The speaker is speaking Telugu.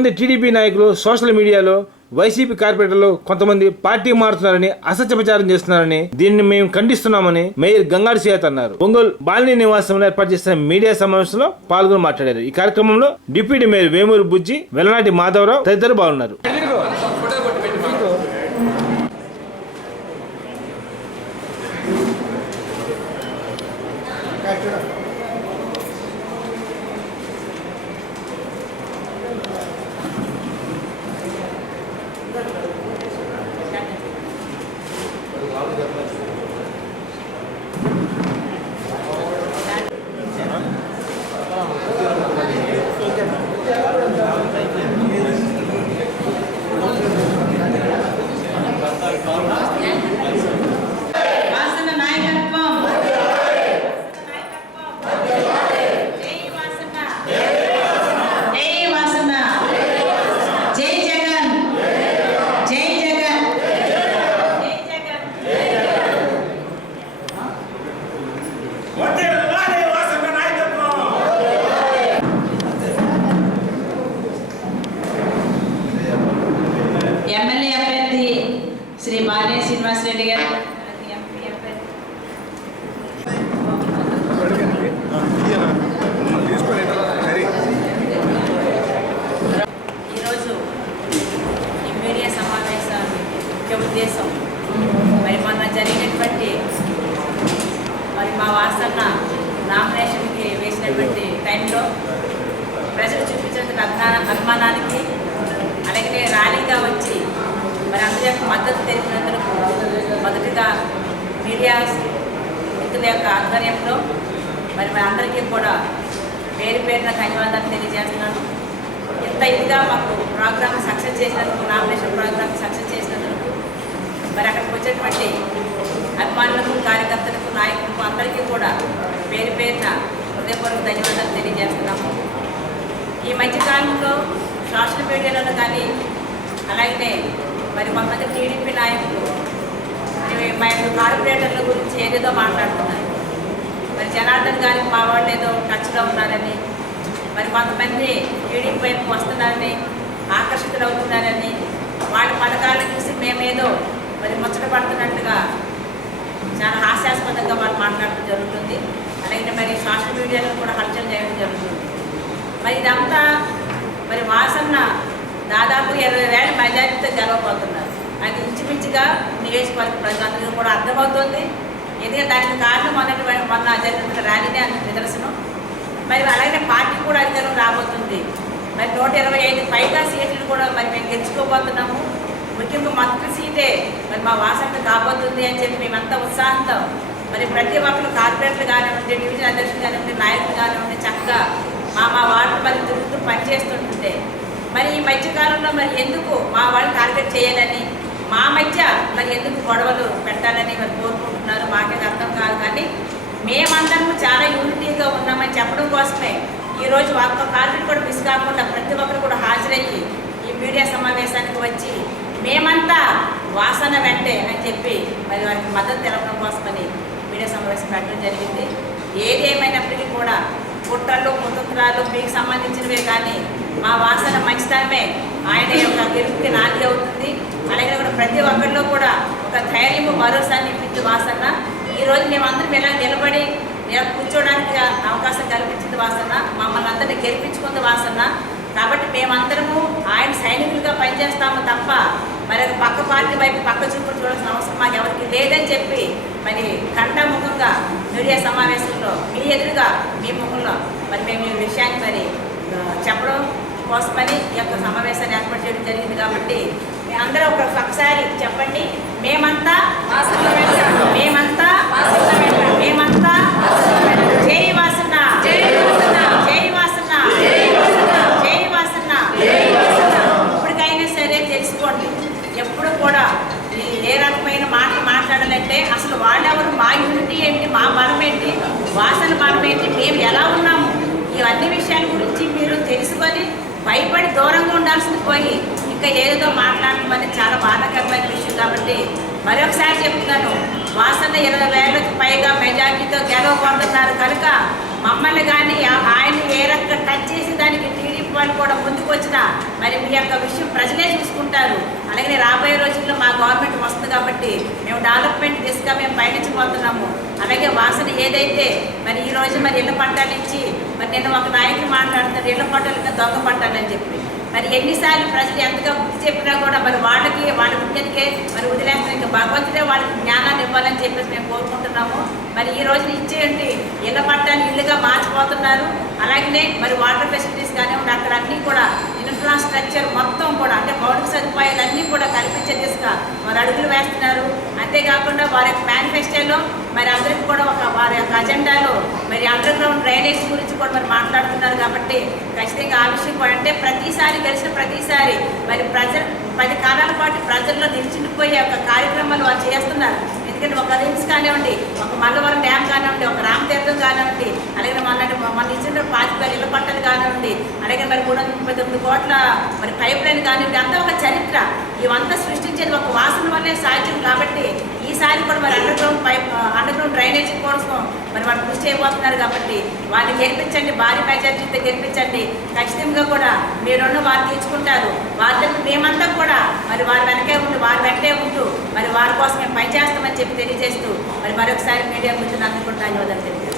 కొంతమంది టీడీపీ నాయకులు సోషల్ మీడియాలో వైసీపీ కార్పొరేటర్లు కొంతమంది పార్టీ మారుతున్నారని అసత్య ప్రచారం చేస్తున్నారని దీన్ని మేము ఖండిస్తున్నామని మేయర్ గంగాడి సేత్ అన్నారు. ఒంగోలు బాలిని నివాసంలో ఏర్పాటు చేసిన మీడియా సమావేశంలో పాల్గొని మాట్లాడారు. ఈ కార్యక్రమంలో డిప్యూటీ మేయర్ వేమూరు బుజ్జి వెల్లనాటి మాధవరావు తదితరులు పాల్గొన్నారు. బాలే శ్రీనివాసరెడ్డి గారు ఈరోజు ఈ మీడియా సమావేశం ముఖ్య ఉద్దేశం మరి మొన్న జరిగినటువంటి మరి మా వాసన్న నామినేషన్కి వేసినటువంటి టైంలో ప్రజలు చూపించిన అభిమాన అభిమానానికి అలాగే ర్యాలీగా వచ్చి మరి అందరి మద్దతు తెలిపినందుకు మొదటిగా మీడియా మిత్రుల యొక్క ఆధ్వర్యంలో మరి మన అందరికీ కూడా పేరు పేరున ధన్యవాదాలు తెలియజేస్తున్నాను. ఇంత ఇదిగా మాకు ప్రోగ్రామ్ సక్సెస్ చేసినందుకు నామినేషన్ ప్రోగ్రామ్ సక్సెస్ చేసినందుకు మరి అక్కడికి వచ్చేటువంటి అభిమానులకు కార్యకర్తలకు నాయకులకు అందరికీ కూడా పేరు పేరున హృదయపూర్వక ధన్యవాదాలు తెలియజేస్తున్నాము. ఈ మధ్యకాలంలో సోషల్ మీడియాలోనూ కానీ అలాగే మరి కొంతమంది టీడీపీ నాయకులు మరి మా యొక్క కార్పొరేటర్ల గురించి ఏదేదో మాట్లాడుతున్నారు? మరి జనార్దన్ గారికి మా వాళ్ళు ఏదో టచ్లో ఉన్నారని మరి కొంతమంది టీడీపీ వైపు వస్తున్నారని ఆకర్షితులు అవుతున్నారని వాళ్ళ పథకాలను చూసి మేమేదో మరి ముచ్చట పడుతున్నట్టుగా చాలా హాస్యాస్పదంగా వాళ్ళు మాట్లాడటం జరుగుతుంది. అలాగే మరి సోషల్ మీడియాలో కూడా హల్చల్ చేయడం జరుగుతుంది. మరి ఇదంతా మరి వాసన్న దాదాపు ఇరవై వేల మెజార్టీతో గెలవబోతున్నారు అది ఇంచుమించుగా నియోజకవర్గ ప్రజలందరికీ కూడా అర్థమవుతుంది. ఎందుకంటే దానికి కారణం మొన్నటి మొన్న జరిగిన ర్యాలీనే అందుకు నిదర్శనం. మరి అలాగే పార్టీ కూడా అధికారం రాబోతుంది. మరి నూట ఇరవై ఐదు పైగా సీట్లు కూడా మరి మేము గెలుచుకోబోతున్నాము. ముఖ్యంగా మంత్రి సీటే మరి మా వాసన కాబోతుంది అని చెప్పి మేమంతా ఉత్సాహంతో మరి ప్రతి ఒక్కరు కార్పొరేట్లు కానివ్వండి డివిజన్ అధ్యక్షులు కానివ్వండి నాయకులు కానివ్వండి చక్కగా మా మా వార్డు మరి తిరుగుతూ పనిచేస్తుంటుంటే మరి ఈ మధ్యకాలంలో మరి ఎందుకు మా వాళ్ళు టార్గెట్ చేయాలని మా మధ్య మరి ఎందుకు గొడవలు పెట్టాలని మరి కోరుకుంటున్నారు? మాకేది అర్థం కాదు కానీ మేమందరము చాలా యూనిటీగా ఉన్నామని చెప్పడం కోసమే ఈరోజు ఒక్క కార్మికులు కూడా మిస్ కాకుండా ప్రతి ఒక్కరు కూడా హాజరయ్యి ఈ మీడియా సమావేశానికి వచ్చి మేమంతా వాసన వెంటే అని చెప్పి మరి వారికి మద్దతు తెలపడం కోసమని మీడియా సమావేశం పెట్టడం జరిగింది. ఏది కూడా కుట్రలు కుతంత్రాలు మీకు సంబంధించినవే కానీ మా వాసన మంచితనమే. ఆయన యొక్క గెలుపుకి నాంది అవుతుంది. అలాగే కూడా ప్రతి ఒక్కరిలో కూడా ఒక ధైర్యము భరోసాన్ని ఇప్పించే వాసన. ఈరోజు మేమందరం ఇలా నిలబడి కూర్చోడానికి అవకాశం కల్పించింది వాసన. మమ్మల్ని అందరినీ గెలిపించుకుంది వాసన. కాబట్టి మేమందరము ఆయన సైనికులుగా పనిచేస్తాము తప్ప మరి పక్క పార్టీ వైపు పక్క చూపులు చూడాల్సిన అవసరం మాకు ఎవరికి లేదని చెప్పి మరి కంఠముఖంగా మీడియా సమావేశంలో మీ ఎదురుగా మీ ముఖంలో మరి మేము ఈ విషయాన్ని మరి చెప్పడం కోసమని ఈ యొక్క సమావేశాన్ని ఏర్పాటు చేయడం జరిగింది కాబట్టి అందరూ ఒక ఒకసారి చెప్పండి. మేమంతా మేమంతా మేమంతా జై వాసన జై వాసన జై వాసన ఇప్పటికైనా సరే తెలుసుకోండి. ఎప్పుడు కూడా ఏ రకమైన మాటలు మాట్లాడాలంటే అసలు వాళ్ళెవరు? మా యూనిటీ ఏంటి? మా బలం ఏంటి? వాసన బలం ఏంటి? మేము ఎలా ఉన్నాము? ఇవన్నీ విషయాల గురించి మీరు తెలుసుకొని భయపడి దూరంగా ఉండాల్సింది పోయి ఇంకా ఏదో మాట్లాడటం అనేది చాలా బాధాకరమైన విషయం కాబట్టి మరొకసారి చెప్తున్నాను. వాసన ఇరవై వేలకు పైగా మెజార్టీతో గెలవబడుతున్నారు కనుక మమ్మల్ని కానీ ఆయన ఏ టచ్ చేసి దానికి టీడీపీ వాళ్ళు కూడా ముందుకు వచ్చినా మరి మీ యొక్క విషయం ప్రజలే చూసుకుంటారు. అలాగే రాబోయే రోజుల్లో మా గవర్నమెంట్ వస్తుంది కాబట్టి మేము డెవలప్మెంట్ దిశగా మేము పయనించిపోతున్నాము అలాగే వాసన ఏదైతే మరి ఈ రోజు మరి ఇళ్ళ పట్టాలు ఇచ్చి మరి నేను ఒక నాయకుడు మాట్లాడుతున్నాను ఇళ్ళ పట్టాలు దొంగ పట్టాలని చెప్పి. మరి ఎన్నిసార్లు ప్రజలు ఎంతగా బుద్ధి చెప్పినా కూడా మరి వాళ్ళకి వాళ్ళ విద్యకే మరి వదిలేస్తారు. ఇంకా భగవంతుడే వాళ్ళకి జ్ఞానాన్ని ఇవ్వాలని చెప్పేసి మేము కోరుకుంటున్నాము. మరి ఈ రోజున ఇచ్చేయండి. ఇళ్ళ పట్టాన్ని ఇల్లుగా మార్చిపోతున్నారు. అలాగనే మరి వాటర్ ఫెసిలిటీస్ కానివ్వండి అక్కడ అన్నీ కూడా ఇన్ఫ్రాస్ట్రక్చర్ మొత్తం కూడా అంటే మౌలిక సదుపాయాలు అన్నీ కూడా కల్పించే దిశగా అడుగులు వేస్తున్నారు. అంతేకాకుండా వారి యొక్క మేనిఫెస్టోలో మరి అందరికి కూడా ఒక వారి యొక్క అజెండాలో మరి అండర్ గ్రౌండ్ డ్రైనేజ్ గురించి కూడా మరి మాట్లాడుతున్నారు కాబట్టి ఖచ్చితంగా ఆ విషయం కూడా అంటే ప్రతిసారి గెలిచిన ప్రతిసారి మరి ప్రజలు పది కాలాల పాటు ప్రజల్లో నిలిచిండిపోయే ఒక కార్యక్రమాలు వారు చేస్తున్నారు. ఎందుకంటే ఒక రిమ్స్ కానివ్వండి ఒక మల్లవరం డ్యామ్ కానివ్వండి ఒక రామతీర్థం కానివ్వండి అలాగే మన మన ఇచ్చిన పాతిక ఇళ్ళ పట్టలు కానివ్వండి అలాగే మరి మూడు వందల ముప్పై తొమ్మిది కోట్ల మరి పైప్ లైన్ కానివ్వండి అంతా ఒక చరిత్ర. ఇవంతా సృష్టించేది ఒక వాసన వల్లే సాధ్యం కాబట్టి ఈసారి కూడా మరి underground pipe underground drainage కోసం మరి వాళ్ళు కృషి చేయబోతున్నారు కాబట్టి వాళ్ళని గెలిపించండి భారీ మెజార్టీతో గెలిపించండి. ఖచ్చితంగా కూడా మీరున్న వారు తీర్చుకుంటారు వాళ్ళ మేమంతా కూడా మరి వారి వెనకే ఉంటూ వారి వెంటే ఉంటూ మరి వారి కోసం మేము పనిచేస్తామని చెప్పి తెలియజేస్తూ మరి మరొకసారి మీడియా మిత్రులందరూ కూడా ధన్యవాదాలు తెలియజేస్తాను